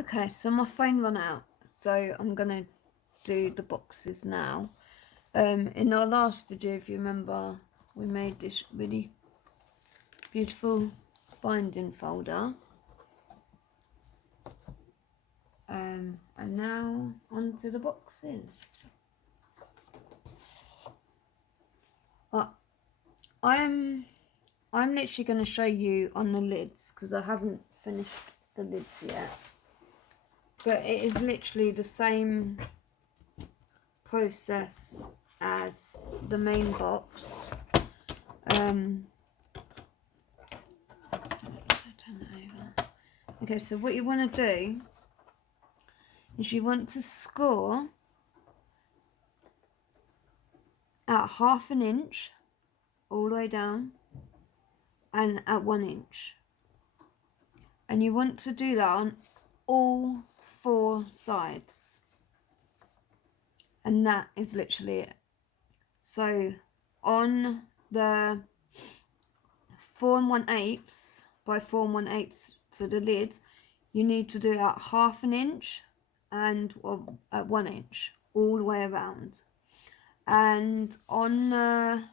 Okay, so my phone ran out, so I'm gonna do the boxes now. In our last video, if you remember, we made this really beautiful binding folder. And now onto the boxes. I'm literally going to show you on the lids because I haven't finished the lids yet. But it is literally the same process as the main box. Turn it over. Okay, so what you want to do is you want to score at 1/2 inch all the way down and at 1 inch. And you want to do that on all 4 sides. And that is literally it. So on the 4 1/8 by 4 1/8 to the lid, you need to do it at 1/2 inch and at 1 inch all the way around. And on the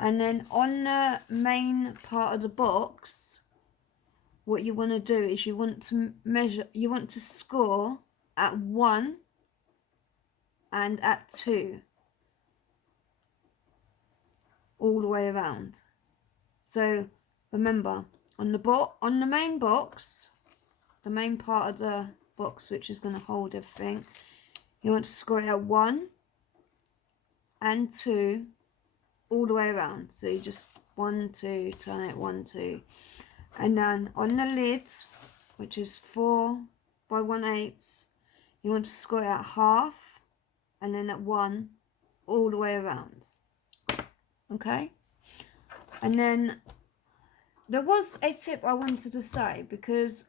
and then on the main part of the box, what you want to do is you want to score at 1 and at 2 all the way around. So remember, on the main box, the main part of the box which is going to hold everything, you want to score it at 1 and 2 all the way around. So you just 1 2 turn it 1 2, and then on the lid, which is 4 by 1/8, you want to score it at 1/2 and then at 1 all the way around. Okay, and then there was a tip I wanted to say, because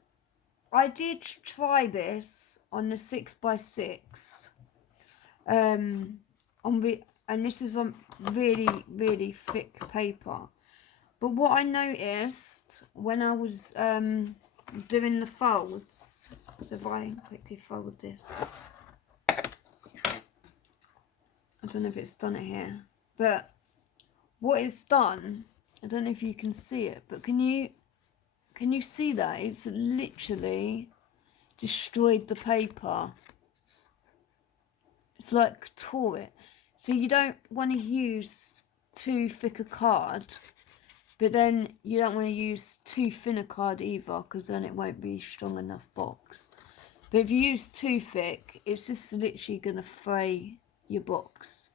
I did try this on the 6x6 and this is on really thick paper. But what I noticed when I was doing the folds, so if I quickly fold this, I don't know if it's done it here, but what it's done, I don't know if you can see it, but can you see that it's literally destroyed the paper? It's like tore it. So you don't want to use too thick a card, but then you don't want to use too thin a card either, because then it won't be strong enough box. But if you use too thick, it's just literally going to fray your box.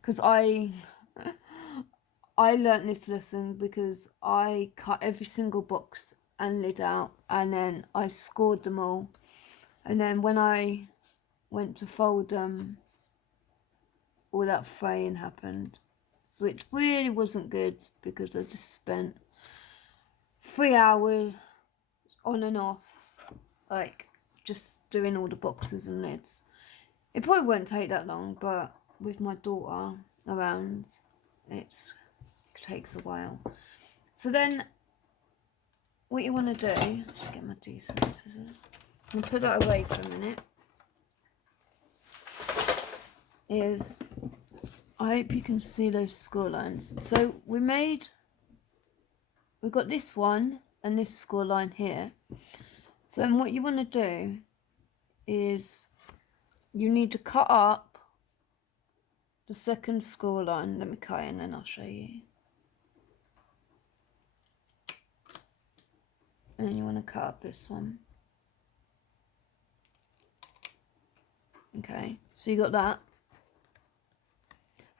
Because I learnt this lesson because I cut every single box and lid out, and then I scored them all, and then when I went to fold them, all that fraying happened, which really wasn't good, because I just spent 3 hours on and off, like just doing all the boxes and lids. It probably won't take that long, but with my daughter around, it takes a while. So then what you want to do, just get my decent scissors and put that away for a minute, is, I hope you can see those score lines. So we've got this one and this score line here. So then what you want to do is you need to cut up the second score line. Let me cut it and then I'll show you. And then you want to cut up this one. Okay, so you got that.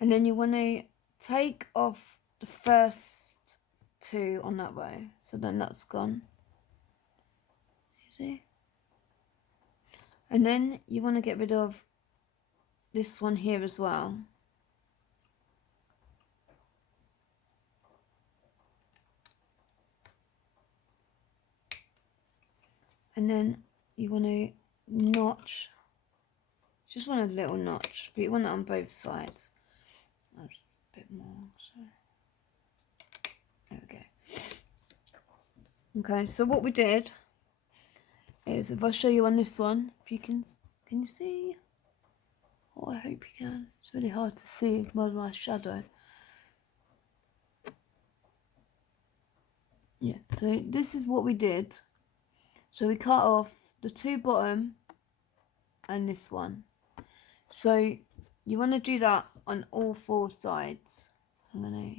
And then you want to take off the first 2 on that row. So then that's gone. You see? And then you want to get rid of this one here as well. And then you want to notch, just want a little notch, but you want it on both sides. Oh, just a bit more, so there we go. Okay, so what we did is, if I show you on this one, if you can you see? Oh, I hope you can. It's really hard to see by my shadow. Yeah, so this is what we did. So we cut off the two bottom and this one. So you want to do that on all four sides. I'm gonna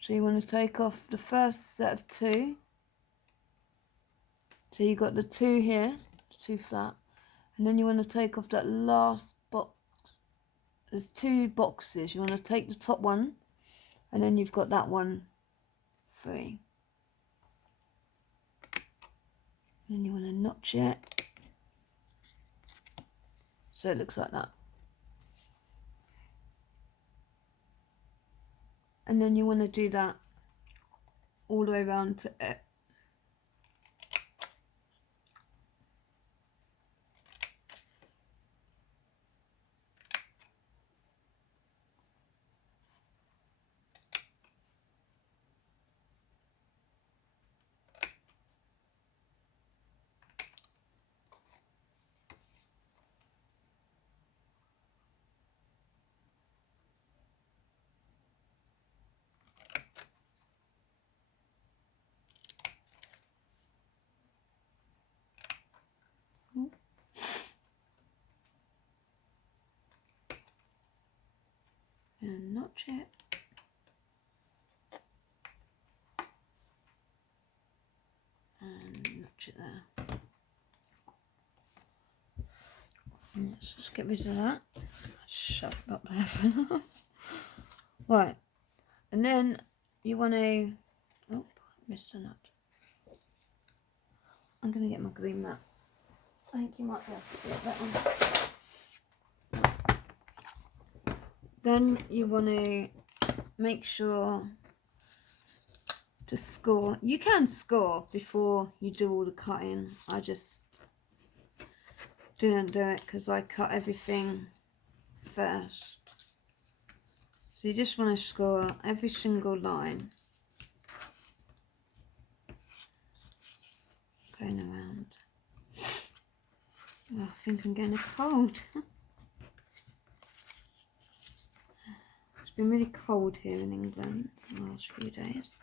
So you want to take off the first set of two. So you got the two here, the two flat, and then you want to take off that last box. There's two boxes. You want to take the top one, and then you've got that one free. Then you want to notch it so it looks like that. And then you want to do that all the way around to it. And notch it. And notch it there. And let's just get rid of that. Shove it up there. Right. And then you want to... Oh, missed a nut. I'm going to get my green mat. I think you might be able to see it, that one. Then you want to make sure to score. You can score before you do all the cutting. I just didn't do it because I cut everything first. So you just want to score every single line. Going around. Oh, I think I'm getting a cold. It's been really cold here in England the last few days.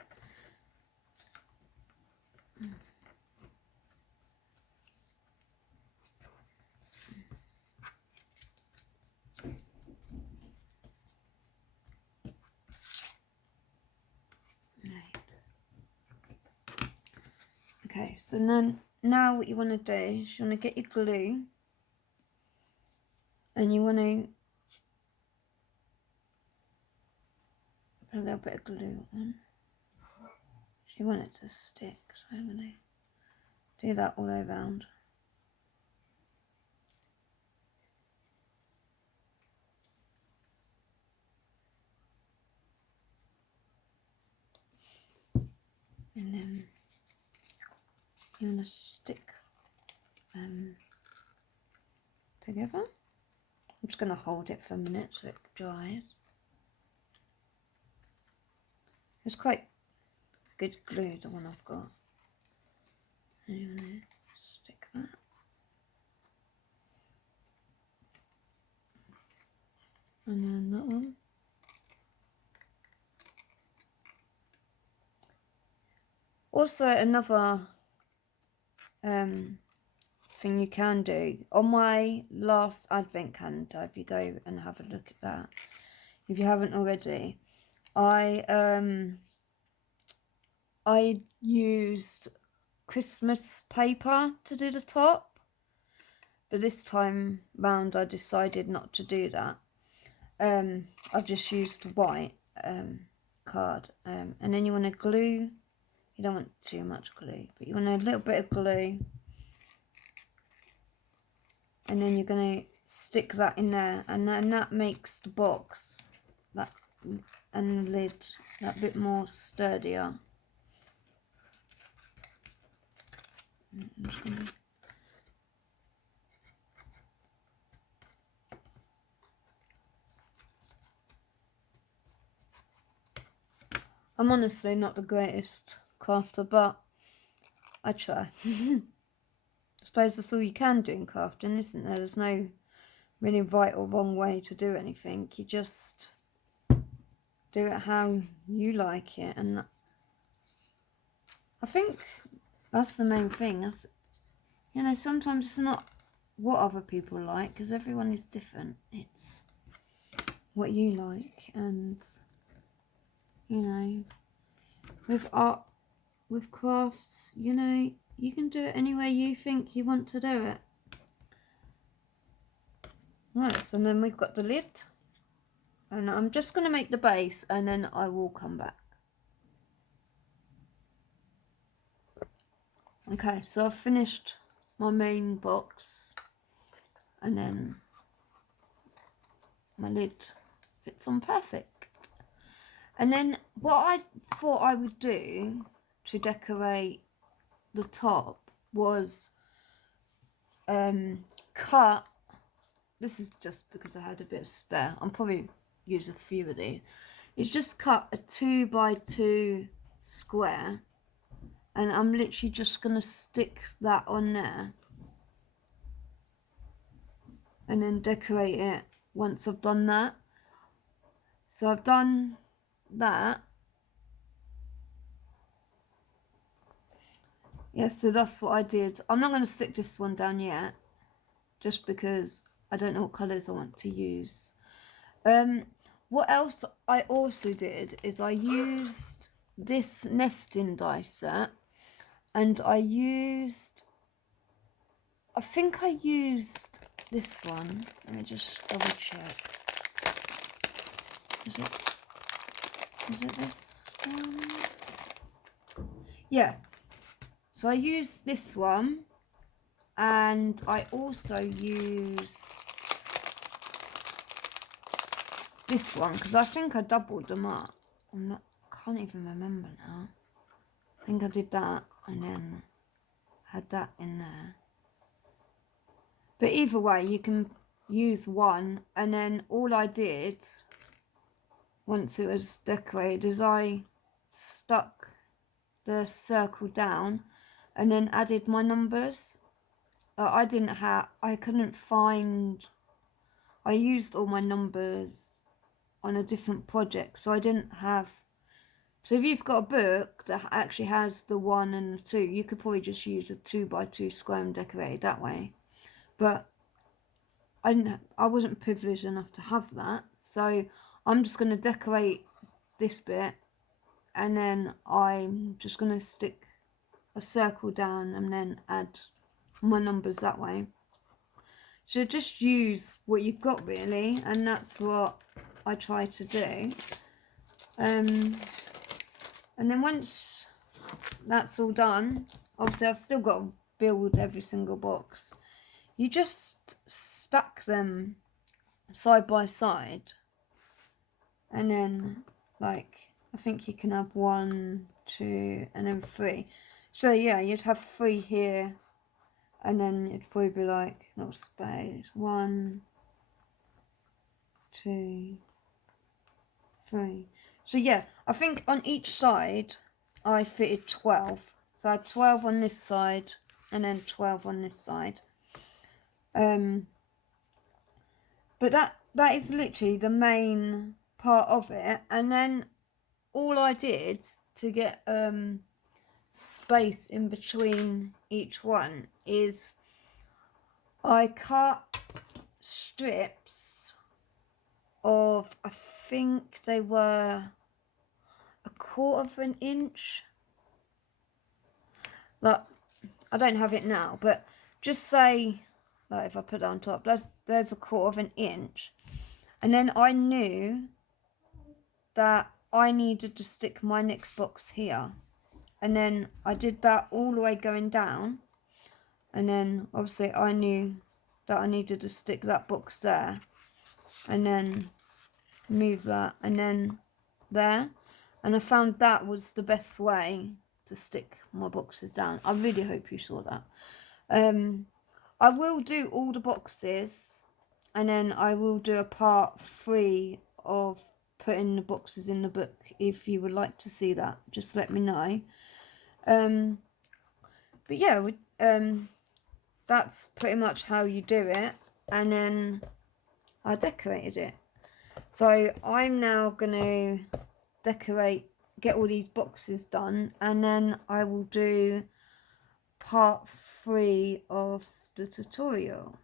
Okay, so then now what you want to do is you want to get your glue and you want to put a little bit of glue on. You want it to stick, so I'm going to do that all around. And then you want to stick them together. I'm just going to hold it for a minute so it dries. It's quite good glue, the one I've got. And you want to stick that. And then that one. Also, another thing you can do, on my last advent calendar, if you go and have a look at that, if you haven't already, I used Christmas paper to do the top, but this time round I decided not to do that. I've just used white card, and then you want to glue. You don't want too much glue, but you want a little bit of glue, and then you're going to stick that in there, and then that makes the box that and the lid that bit more sturdier. I'm just gonna... I'm honestly not the greatest crafter, but I try. I suppose that's all you can do in crafting, isn't there? There's no really right or wrong way to do anything. You just do it how you like it, and I think that's the main thing. That's, you know, sometimes it's not what other people like, because everyone is different. It's what you like, and you know, with art, with crafts, you know, you can do it any way you think you want to do it. Right, so then we've got the lid, and I'm just going to make the base, and then I will come back. Okay, so I've finished my main box, and then my lid fits on perfect. And then what I thought I would do to decorate the top was cut, this is just because I had a bit of spare, I'll probably use a few of these, it's just cut a 2x2 square, and I'm literally just going to stick that on there and then decorate it once I've done that. So I've done that. Yeah, so that's what I did. I'm not going to stick this one down yet, just because I don't know what colours I want to use. What else I also did is I used this nesting die set, and I think I used this one. Let me just double check. Is it this one? Yeah. So I used this one, and I also use this one because I think I doubled them up. Can't even remember now. I think I did that and then had that in there. But either way, you can use one, and then all I did once it was decorated is I stuck the circle down and then added my numbers. I couldn't find, I used all my numbers on a different project, so I didn't have, so if you've got a book that actually has the 1 and the 2, you could probably just use a 2x2 square and decorate it that way. But I wasn't privileged enough to have that, so I'm just going to decorate this bit, and then I'm just going to stick a circle down and then add my numbers that way. So just use what you've got really, and that's what I try to do. And then once that's all done, obviously I've still got to build every single box. You just stack them side by side, and then like I think you can have 1, 2, and then 3. So yeah, you'd have 3 here, and then it'd probably be like, not space, 1, 2, 3. So yeah, I think on each side I fitted 12. So I had 12 on this side and then 12 on this side. But that is literally the main part of it. And then all I did to get space in between each one is I cut strips of, I think they were 1/4 of an inch. Like, I don't have it now, but just say, like, if I put that on top, there's 1/4 of an inch. And then I knew that I needed to stick my next box here. And then I did that all the way going down. And then obviously I knew that I needed to stick that box there. And then move that, and then there. And I found that was the best way to stick my boxes down. I really hope you saw that. I will do all the boxes, and then I will do a part 3 of putting the boxes in the book. If you would like to see that, just let me know. But yeah, that's pretty much how you do it. And then I decorated it. So I'm now going to get all these boxes done, and then I will do part 3 of the tutorial.